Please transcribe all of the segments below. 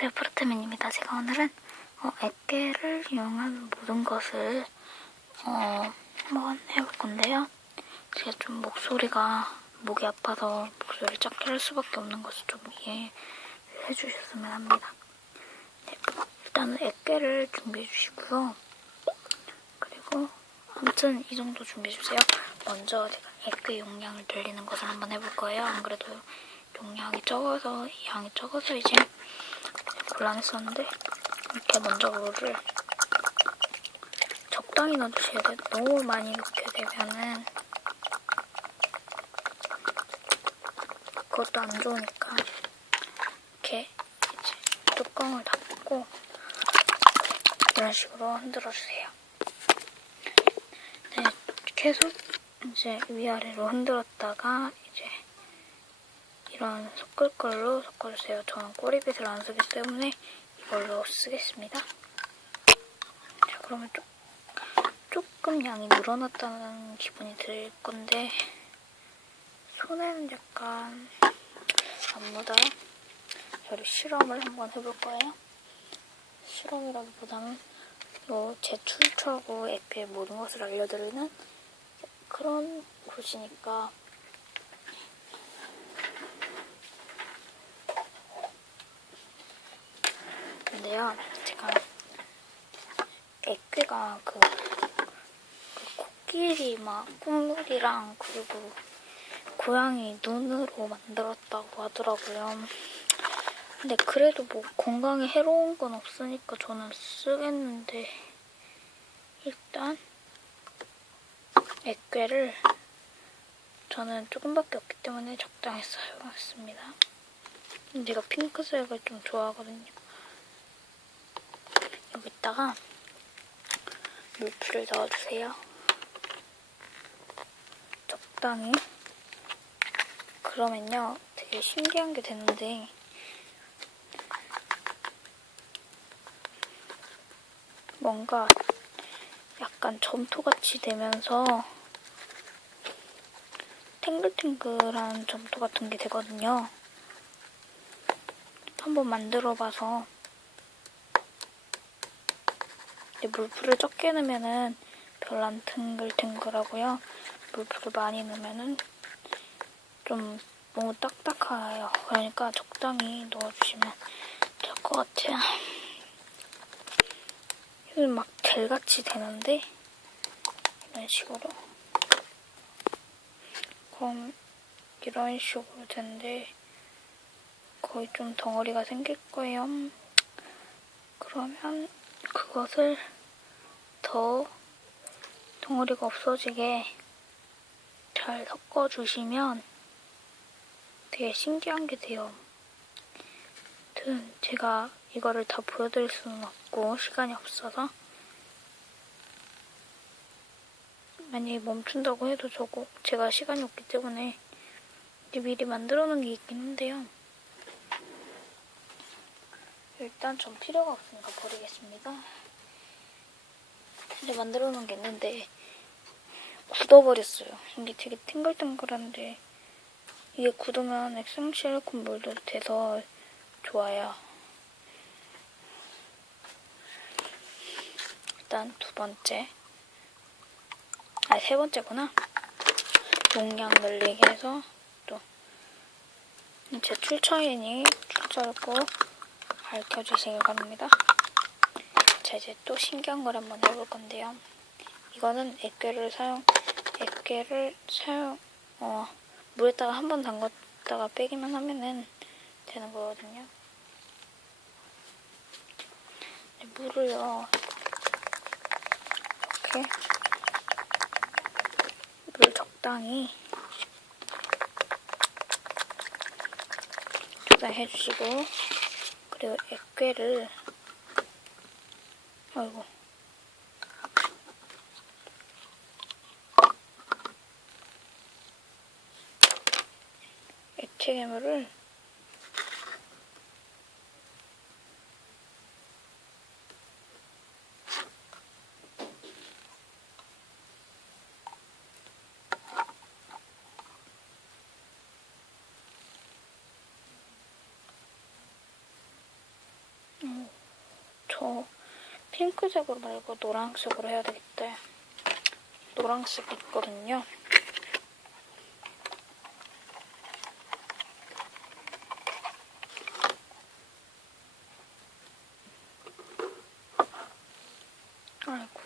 안녕하세요, 프로테민입니다. 제가 오늘은 액계를 이용한 모든 것을 한번 해볼 건데요. 제가 좀 목이 아파서 목소리를 작게 할 수밖에 없는 것을 좀 이해해 주셨으면 합니다. 네, 일단은 액계를 준비해 주시고요. 그리고 아무튼 이 정도 준비해 주세요. 먼저 제가 액계 용량을 늘리는 것을 한번 해볼 거예요. 안 그래도 양이 적어서 이제 곤란했었는데, 이렇게 먼저 물을 적당히 넣어주셔야 돼요. 너무 많이 넣게 되면은 그것도 안 좋으니까 이렇게 이제 뚜껑을 닫고 이런 식으로 흔들어주세요. 네, 계속 이제 위아래로 흔들었다가 이제 이런 섞을 걸로 섞어주세요. 저는 꼬리빗을 안 쓰기 때문에 이걸로 쓰겠습니다. 자, 그러면 조금 양이 늘어났다는 기분이 들 건데 손에는 약간 안 묻어요. 저를 실험을 한번 해볼 거예요. 실험이라기보다는 제출처하고 액계 모든 것을 알려드리는 그런 곳이니까 근데요, 제가 액계가 그 코끼리 콧물이랑 그리고 고양이 눈으로 만들었다고 하더라고요. 근데 그래도 건강에 해로운 건 없으니까 저는 쓰겠는데 일단 액계를 저는 조금밖에 없기 때문에 적당히 사용했습니다. 제가 핑크색을 좀 좋아하거든요. 여기다가 물풀을 넣어주세요. 적당히. 그러면요, 되게 신기한 게 되는데 뭔가 약간 점토같이 되면서 탱글탱글한 점토 같은 게 되거든요. 한번 만들어봐서. 물풀을 적게 넣으면은 별로 안 탱글탱글하고요. 물풀을 많이 넣으면은 좀 너무 딱딱해요. 그러니까 적당히 넣어주시면 될 것 같아요. 이건 막 젤같이 되는데 이런 식으로. 그럼 이런 식으로 되는데 거의 좀 덩어리가 생길 거예요. 그러면 그것을 더 덩어리가 없어지게 잘 섞어주시면 되게 신기한 게 돼요. 아무튼 제가 이거를 다 보여드릴 수는 없고 시간이 없어서 만약에 멈춘다고 해도 제가 시간이 없기 때문에 미리 만들어 놓은 게 있긴 한데요. 일단 전 필요가 없으니까 버리겠습니다. 근데 만들어 놓은 게 있는데 굳어버렸어요. 이게 되게 탱글탱글한데 이게 굳으면 액상 실리콘 몰도 돼서 좋아요. 일단 세 번째구나. 용량 늘리기 해서 또 제 출처이니 출처를 꼭 밝혀주시길 바랍니다. 자, 이제 또 신기한 걸 한번 해볼 건데요. 이거는 물에다가 한번 담갔다가 빼기만 하면은 되는 거거든요. 물을요, 이렇게 물 적당히 해주시고, 그리고 액계를 액체 괴물을 핑크색으로 말고 노란색으로 해야 되겠대. 노란색 있거든요. 아이고.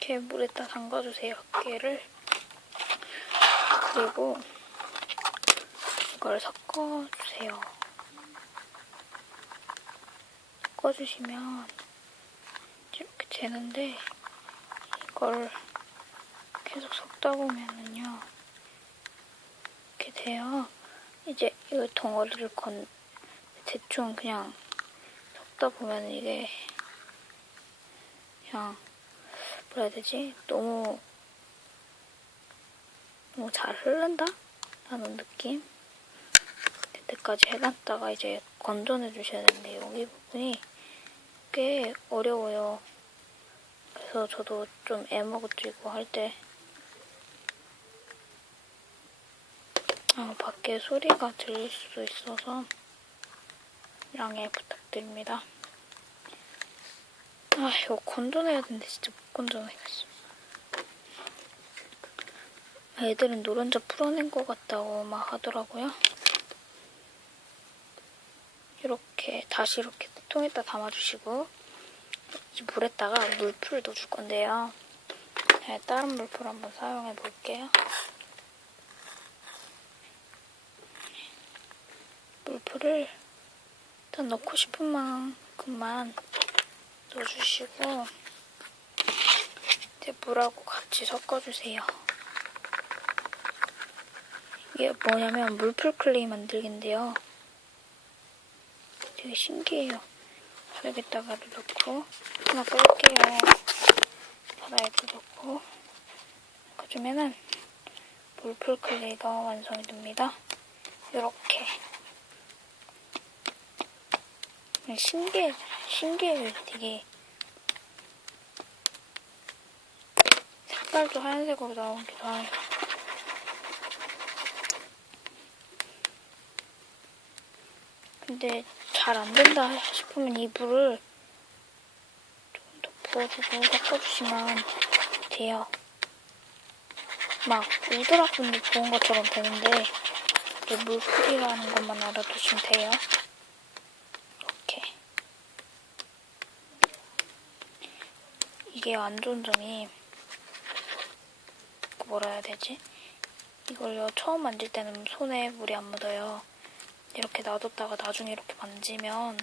이렇게 물에다 담가주세요, 깨를. 그리고 이걸 섞어주세요. 섞어주시면 이렇게 되는데, 이걸 계속 섞다 보면은요, 이렇게 돼요. 이제 이 덩어리를 대충 그냥 섞다 보면 이게 그냥 뭐라 해야 되지? 너무 잘 흐른다? 라는 느낌? 그때까지 해놨다가 이제 건져내 주셔야 되는데 여기 부분이 꽤 어려워요. 그래서 저도 좀 애먹어지고 할 때 밖에 소리가 들릴 수도 있어서 양해 부탁드립니다. 이거 건져내야 되는데 진짜 못 건져내겠어. 애들은 노른자 풀어낸 것 같다고 막 하더라고요. 다시 이렇게 통에다 담아주시고 이 물에다가 물풀을 넣어줄 건데요. 다른 물풀 한번 사용해 볼게요. 물풀을 일단 넣고 싶은 만큼만 넣어주시고 이제 물하고 같이 섞어주세요. 이게 뭐냐면 물풀 클레이 만들기인데요. 되게 신기해요. 여기다가 넣고 하나 끌게요. 바다에도 넣고 그러면은 물풀 클레이가 완성이 됩니다. 이렇게 신기해요. 되게 색깔도 하얀색으로 나오기도 하고 근데 잘 안 된다 싶으면 이 물을 조금 더 부어주고 섞어주시면 돼요. 막 우드락분이 부은 것처럼 되는데 이게 물풀이라는 것만 알아두시면 돼요. 이렇게. 이게 안 좋은 점이 뭐라 해야 되지? 이걸요 처음 만질 때는 손에 물이 안 묻어요. 이렇게 놔뒀다가 나중에 이렇게 만지면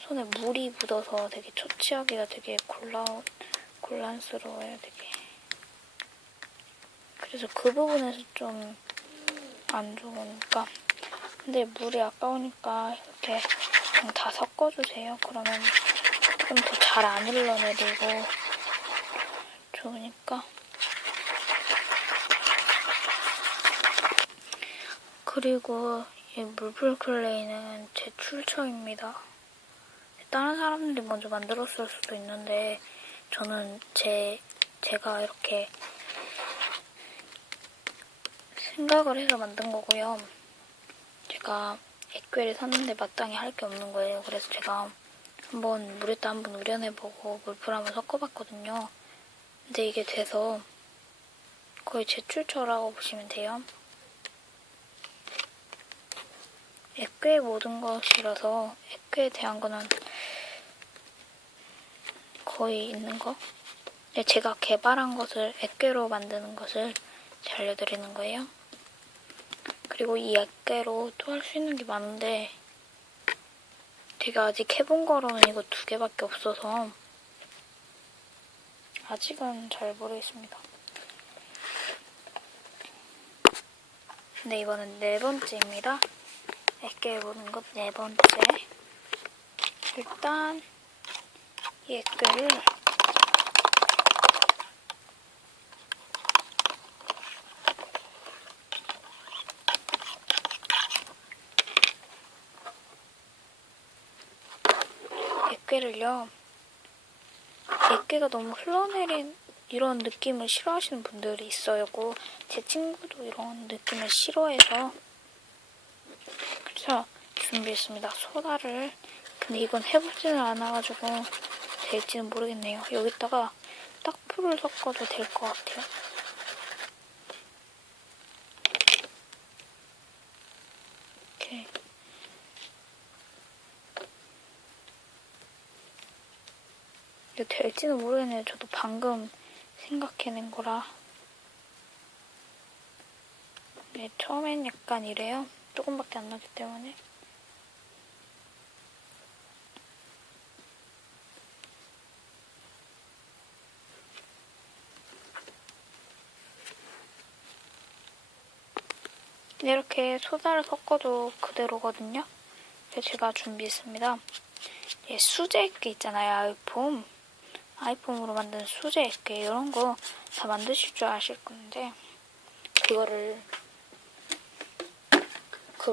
손에 물이 묻어서 되게 처치하기가 되게 곤란스러워요, 되게. 그래서 그 부분에서 좀 안 좋으니까. 근데 물이 아까우니까 이렇게 그냥 다 섞어주세요. 그러면 좀 더 잘 안 흘러내리고 좋으니까. 그리고 이 물풀 클레이는 제 출처입니다. 다른 사람들이 먼저 만들었을 수도 있는데 저는 제가 이렇게 생각을 해서 만든 거고요. 제가 액괴를 샀는데 마땅히 할 게 없는 거예요. 그래서 제가 물에다 한번 우려내보고 물풀 한번 섞어봤거든요. 근데 이게 돼서 거의 제 출처라고 보시면 돼요. 액괴의 모든 것이라서 액괴에 대한 거는 거의 있는 거. 근데 제가 개발한 것을 액괴로 만드는 것을 알려드리는 거예요. 그리고 이 액괴로 또 할 수 있는 게 많은데 제가 아직 해본 거로는 이거 2개밖에 없어서 아직은 잘 모르겠습니다. 근데 이거는 4번째입니다. 액괴 해보는 것 4번째. 일단 이 액괴를 액괴가 너무 이런 느낌을 싫어하시는 분들이 있어요. 제 친구도 이런 느낌을 싫어해서 그래서 준비했습니다. 소다를. 근데 이건 해보지는 않아가지고 될지는 모르겠네요. 여기다가 딱 풀을 섞어도 될 것 같아요. 이렇게. 이거 될지는 모르겠네요. 저도 방금 생각해낸 거라. 네, 처음엔 약간 이래요. 조금밖에 안 나기 때문에. 이렇게 소다를 섞어도 그대로거든요. 그래서 제가 준비했습니다. 수제 액괴 있잖아요. 아이폼으로 만든 수제 액괴 이런 거 다 만드실 줄 아실 건데 그걸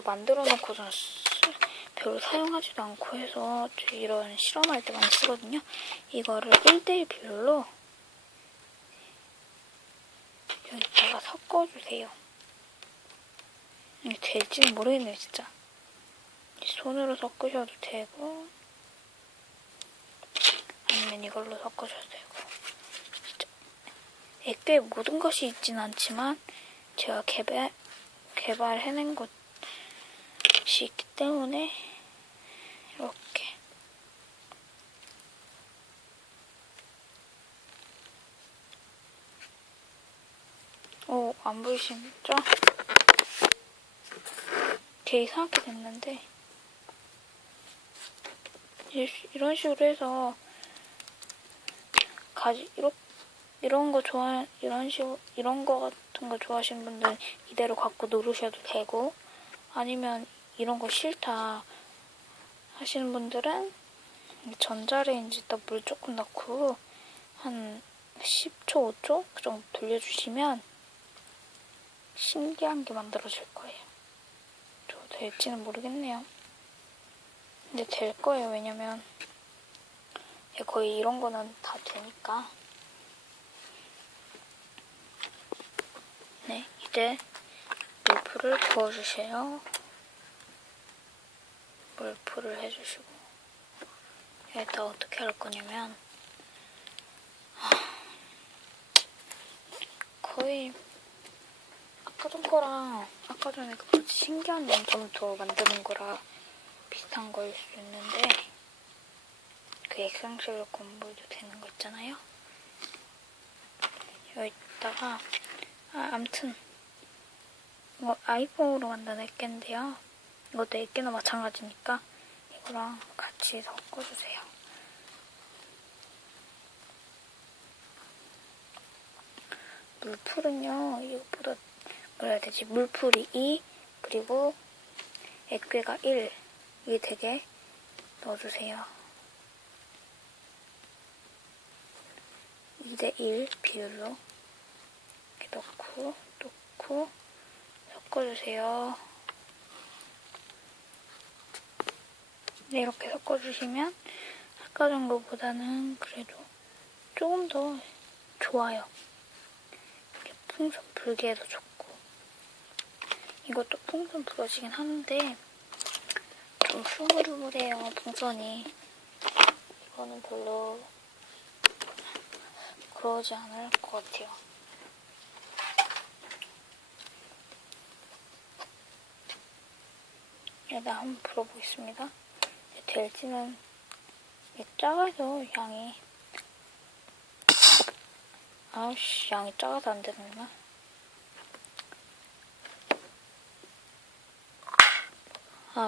만들어 놓고서 별로 사용하지도 않고 해서 이런 실험할 때 많이 쓰거든요. 이거를 1:1 비율로 여기다가 섞어주세요. 이게 될지는 모르겠네요, 진짜. 손으로 섞으셔도 되고 아니면 이걸로 섞으셔도 되고. 진짜 액괴에 모든 것이 있진 않지만 제가 개발해낸 것이 있기 때문에 이렇게 안 보이시죠? 되게 이상하게 됐는데 이런 식으로 해서 이런 거 이런 거 같은 거 좋아하시는 분들은 이대로 갖고 누르셔도 되고 아니면 이런 거 싫다 하시는 분들은 전자레인지에다 물 조금 넣고 한 10초, 5초 그 정도 돌려주시면 신기한 게 만들어질 거예요. 저 될지는 모르겠네요. 근데 될 거예요. 왜냐면 거의 이런 거는 다 되니까. 네, 이제 물풀을 부어주세요. 물풀을 해주시고 여기다 어떻게 할 거냐면 거의 아까 전에 그 신기한 염점토 만드는 거랑 비슷한 거일 수 있는데 그 액상실리콘 물도 되는 거 있잖아요. 여기다가 암튼 이거 아이폰으로 만든 액괴인데요. 이것도 액괴나 마찬가지니까 이거랑 같이 섞어주세요. 물풀은요, 이것보다 뭐라 해야 되지? 물풀이 2, 그리고 액괴가 1. 이게 되게 넣어주세요. 2:1 비율로 이렇게 넣고 섞어주세요. 네, 이렇게 섞어주시면 아까 정도보다는 그래도 조금 더 좋아요. 이렇게 풍선 불기에도 좋고 이것도 풍선 불어지긴 하는데 좀 흐물흐물해요, 풍선이. 이거는 별로 그러지 않을 것 같아요. 일단 한번 불어보겠습니다. 될지는 작아서 양이 양이 작아서 안 되는구나.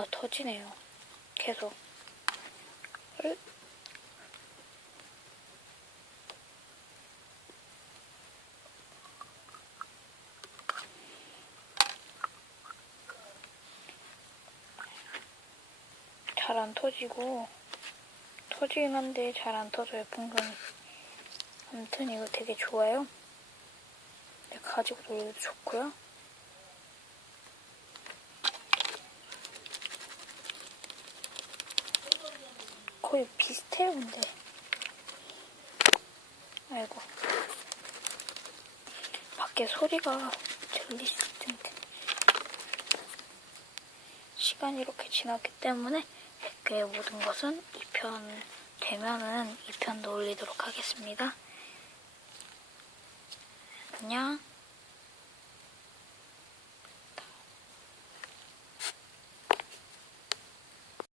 터지네요. 계속. 잘 안 터지고 터지긴 한데 잘 안 터져요, 풍선이. 아무튼 이거 되게 좋아요. 가지고 놀기도 좋고요. 거의 비슷해요, 근데. 아이고. 밖에 소리가 들릴 수 있을 텐데. 시간이 이렇게 지났기 때문에 액괴의 모든 것은 2편 되면은 2편도 올리도록 하겠습니다. 안녕.